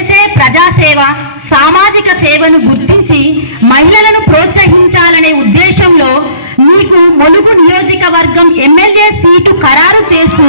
చేసే ప్రజాసేవ, సామాజిక సేవను గుర్తించి మహిళలను ప్రోత్సహించాలనే ఉద్దేశంలో మీకు ములుగు నియోజకవర్గం ఎమ్మెల్యే సీటు ఖరారు చేస్తూ